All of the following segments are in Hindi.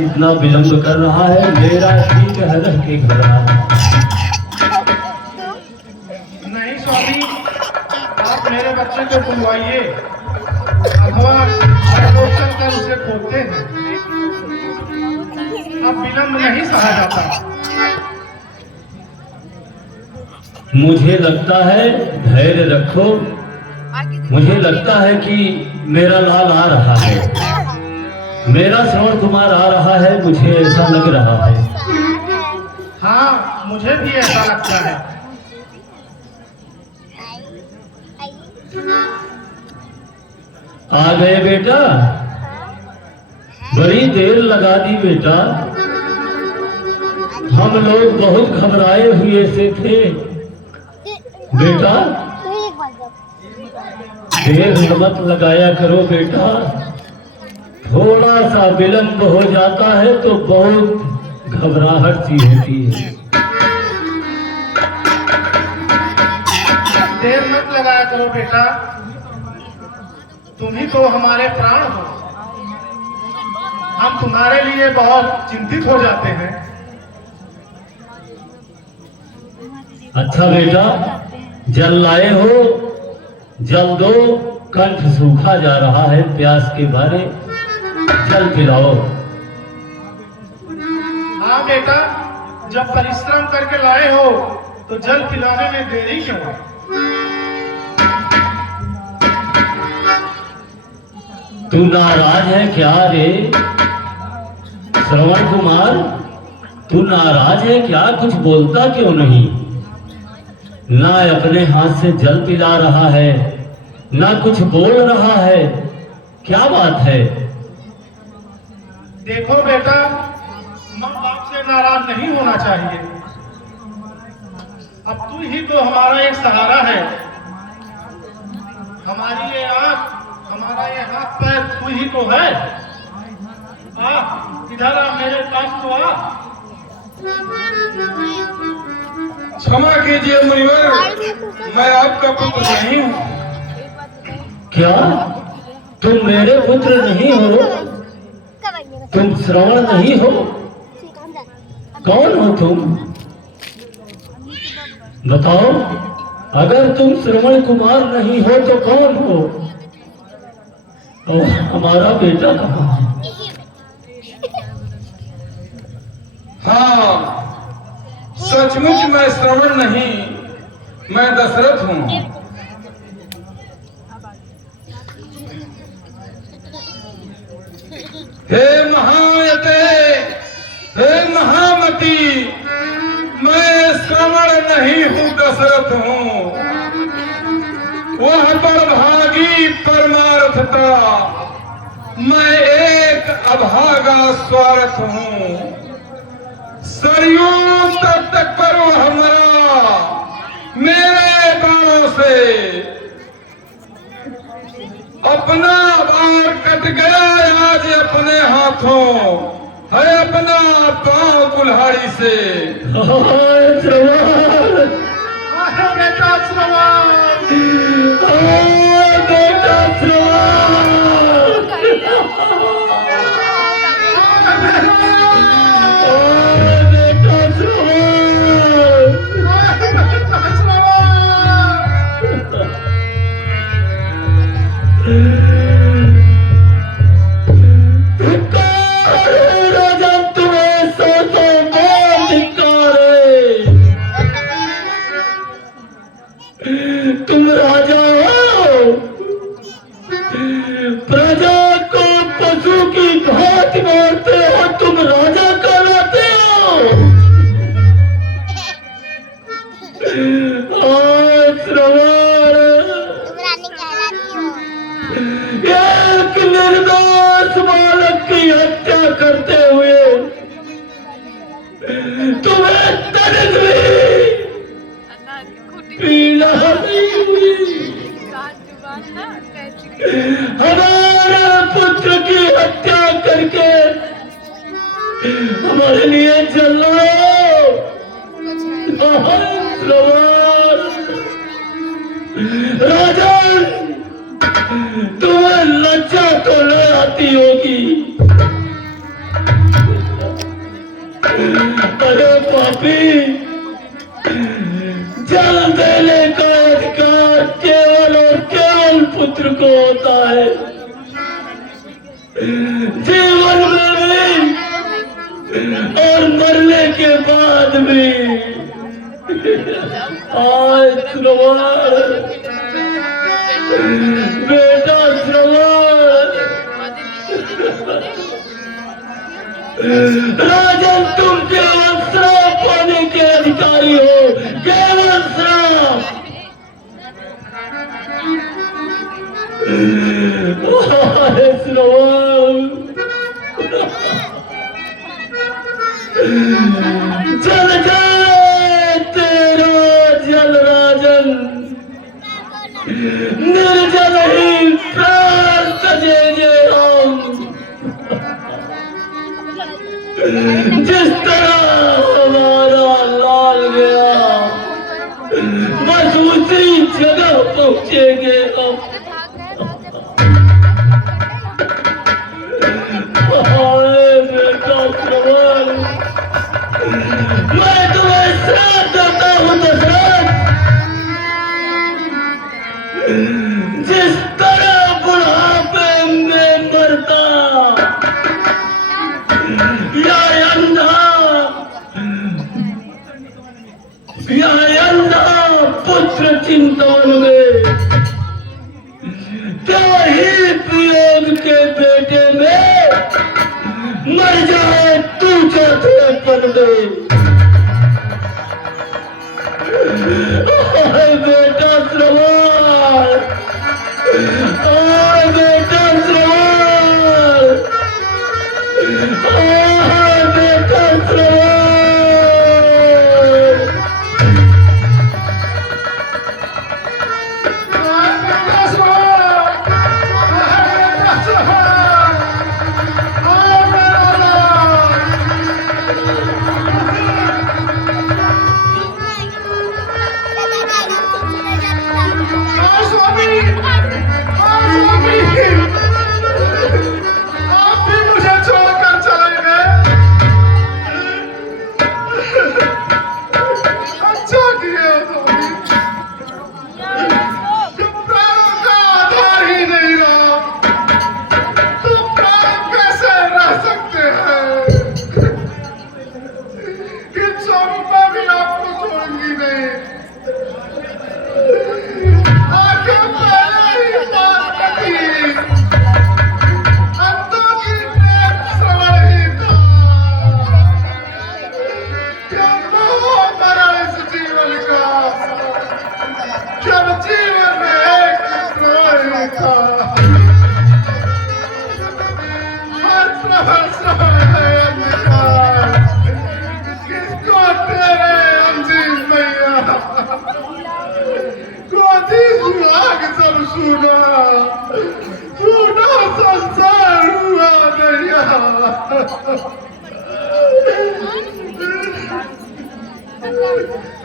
इतना विलंब कर रहा है, मेरा ठीक हलक के घर नहीं स्वामी, आप मेरे बच्चे को बुलवाइए, अथवा लोग चलकर उसे खोलते हैं। अब विलंब नहीं सहा जाता। मुझे लगता है, धैर्य रखो, मुझे लगता है कि मेरा लाल आ रहा है, मेरा श्रवण कुमार आ रहा है, मुझे ऐसा लग रहा है। हाँ, मुझे भी ऐसा लगता है। आ गए बेटा, बड़ी देर लगा दी बेटा, हम लोग बहुत घबराए हुए से थे बेटा। देर मत लगाया करो बेटा, थोड़ा सा विलंब हो जाता है तो बहुत घबराहट सी होती है। देर मत लगाया करो बेटा, तुम ही तो हमारे प्राण हो, हम तुम्हारे लिए बहुत चिंतित हो जाते हैं। अच्छा बेटा, जल लाए हो, जल दो, कंठ सूखा जा रहा है, प्यास के मारे जल पिलाओ। हाँ बेटा, जब परिश्रम करके लाए हो तो जल पिलाने में देरी क्यों? तू नाराज है क्या रे श्रवण कुमार? तू नाराज है क्या? कुछ बोलता क्यों नहीं? ना अपने हाथ से जल पिला रहा है, ना कुछ बोल रहा है, क्या बात है? देखो बेटा, माँ बाप से नाराज नहीं होना चाहिए। अब तू ही तो हमारा एक सहारा है, हमारी ये आँख, हमारा ये हाथ पैर तू ही तो है। आ, इधर आ, मेरे पास तो आ। क्षमा कीजिए मुनिवर, मैं आपका पुत्र नहीं हूँ। क्या तुम मेरे पुत्र नहीं हो? तुम श्रवण नहीं हो? कौन हो तुम? बताओ, अगर तुम श्रवण कुमार नहीं हो तो कौन हो? और हमारा बेटा कहाँ है? हाँ, सचमुच मैं श्रवण नहीं, मैं दशरथ हूँ। हे महायते, हे महामती, मैं श्रवण नहीं हूँ, दशरथ हूँ। वह बड़भागी परमार्थता, मैं एक अभागा स्वार्थ हूँ। सरयू तब तक करो हमारा मेरे बाणों से, अपना बार कट गया आज अपने हाथों, है अपना पांव कुल्हाड़ी से। बेटा श्रवण, बेटा श्रवण, तुम राजा हो, प्रजा को पशु की घात मारते हो, तुम राजा कहलाते हो। श्रवण, एक निर्दोष बालक की हत्या करते हुए तुम्हें दर्द भी पीड़ा नहीं हुई। हमारे पुत्र की हत्या करके हमारे लिए चलो। राजन, तुम्हें लज्जा तो ले आती होगी, अरे पापी, जान देने का अधिकार केवल और केवल पुत्र को होता है। जीवन में भी और मरने के बाद भी। आज श्रवण, बेटा श्रवण, राजन तुम केवल श्राप पाने के अधिकारी हो, केवल श्राप। श्रवण, जल जाए तेरा जल राजन, निर्जल ही प्राण तजेंगे हम। जिस तरह हमारा लाल गया, बस उसी जगह पहुंचेंगे हम। बेटा श्रवण, मैं तुम्हें श्राप देता हूं दशरथ। जिस तरह बुढ़ापे में मरता या अंधा पुत्र चिंतन में, क्या ही वियोग के बेटे में मर जाए तू चौथे पद में। बेटा श्रवण, बेटा श्रवण, बेटा श्रवण।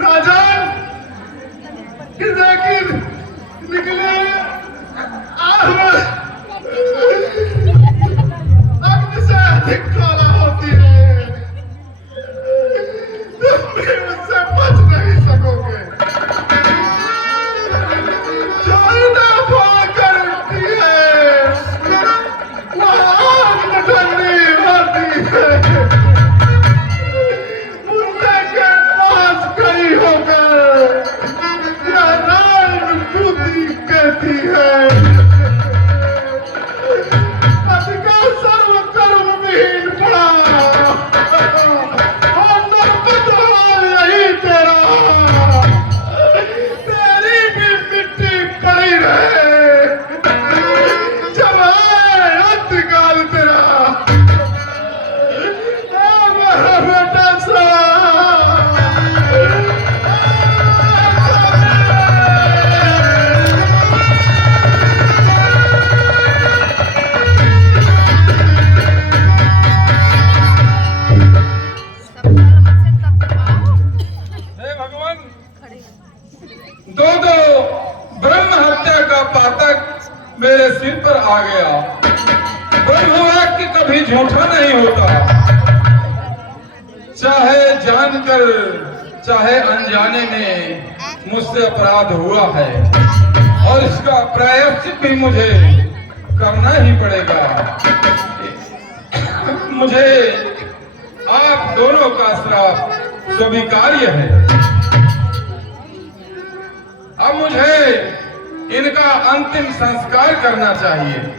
राजन निकले अग्नि से अधिक ज्वाला होती है, तुम भी उससे बच नहीं सकोगे। जो इन्हें भाकर उठती है वो आग में ठंडी होती है। मुर्दे के पास खड़ी होकर यह नारायण कहती है चाहे जानकर चाहे अनजाने में मुझसे अपराध हुआ है और इसका प्रायश्चित भी मुझे करना ही पड़ेगा। मुझे आप दोनों का श्राप स्वीकार्य है। अब मुझे इनका अंतिम संस्कार करना चाहिए।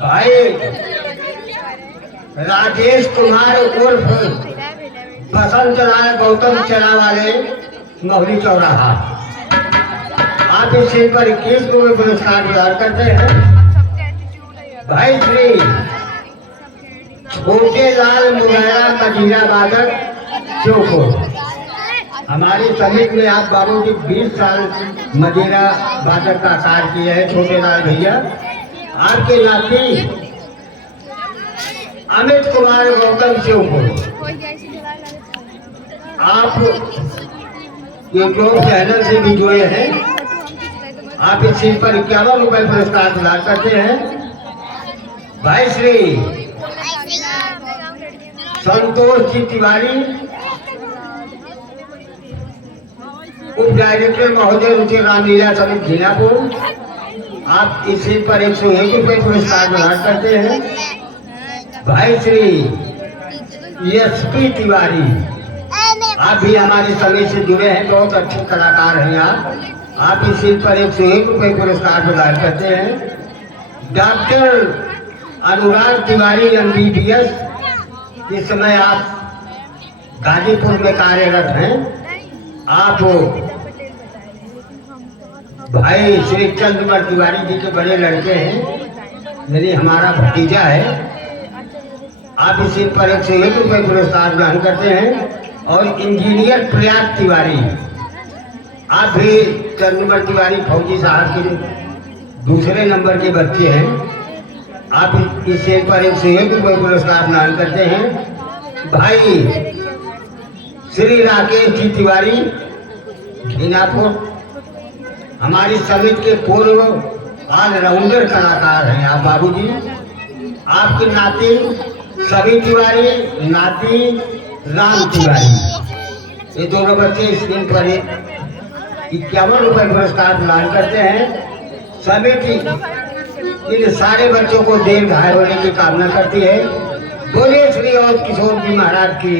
भाई राजेश कुमार उर्फ बसंत लाल गौतम चला वाले मोहरी चौराहा, आप इस सीट पर 21 को भी पुरस्कार प्रदान करते हैं। भाई श्री छोटे लाल मुगैरा मजीरा बादक चौको, हमारी समिति में आप बाबू जी 20 साल मजीरा बादक का कार्य किया है। छोटे लाल भैया, आपके नाती अमित कुमार गौतम चौको, आप यूट्यूब चैनल से भी जुड़े हैं। आप इस चीज पर 51 रुपए पुरस्कार प्रदान करते हैं। भाई श्री संतोष जी तिवारी, उप डायरेक्टर महोदय रुचि रामलीला समिति झीलापुर, आप इस सीट पर 101 रुपए पुरस्कार प्रदान करते हैं। भाई श्री एसपी तिवारी, आप भी हमारी समिति से जुड़े हैं, बहुत अच्छे कलाकार हैं आप इस सीट पर 101 रुपए पुरस्कार प्रदान करते हैं। डॉक्टर अनुराग तिवारी MBBS, इस समय आप गाजीपुर में कार्यरत हैं। आप भाई श्री चंद्रमल तिवारी जी के बड़े लड़के हैं, यानी हमारा भतीजा है। आप इस सीट पर 101 रुपए पुरस्कार प्रदान करते हैं। और इंजीनियर प्रयाग तिवारी, आप भी चंद्रमल तिवारी फौजी साहब के दूसरे नंबर के बच्चे हैं। आप इस सीट पर 101 रुपए पुरस्कार प्रदान करते हैं। भाई श्री राकेश जी तिवारी झीनापुर, हमारी समिति के पूर्व ऑलराउंडर कलाकार हैं आप बाबूजी। आपके नाती सभी तिवारी, नाती राम तिवारी, ये दोनों बच्चे स्क्रीन पर 51 रुपए पुरस्कार प्रदान करते हैं। समिति इन सारे बच्चों को दीर्घायु होने की कामना करती है। बोलिए श्री और किशोर जी महाराज की।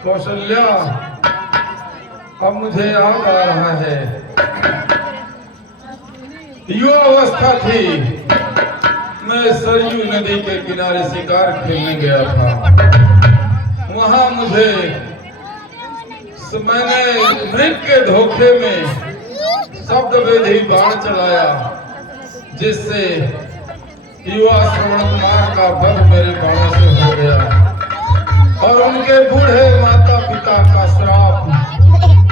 कौशल्या, अब मुझे याद आ रहा है, युवा अवस्था थी, मैं सरयू नदी के किनारे शिकार खेलने गया था। वहां मैंने मृग के धोखे में शब्द वेधी बाण चलाया, जिससे युवा श्रवण कुमार का वध मेरे बाणों से हो गया और उनके बूढ़े माता पिता का श्राप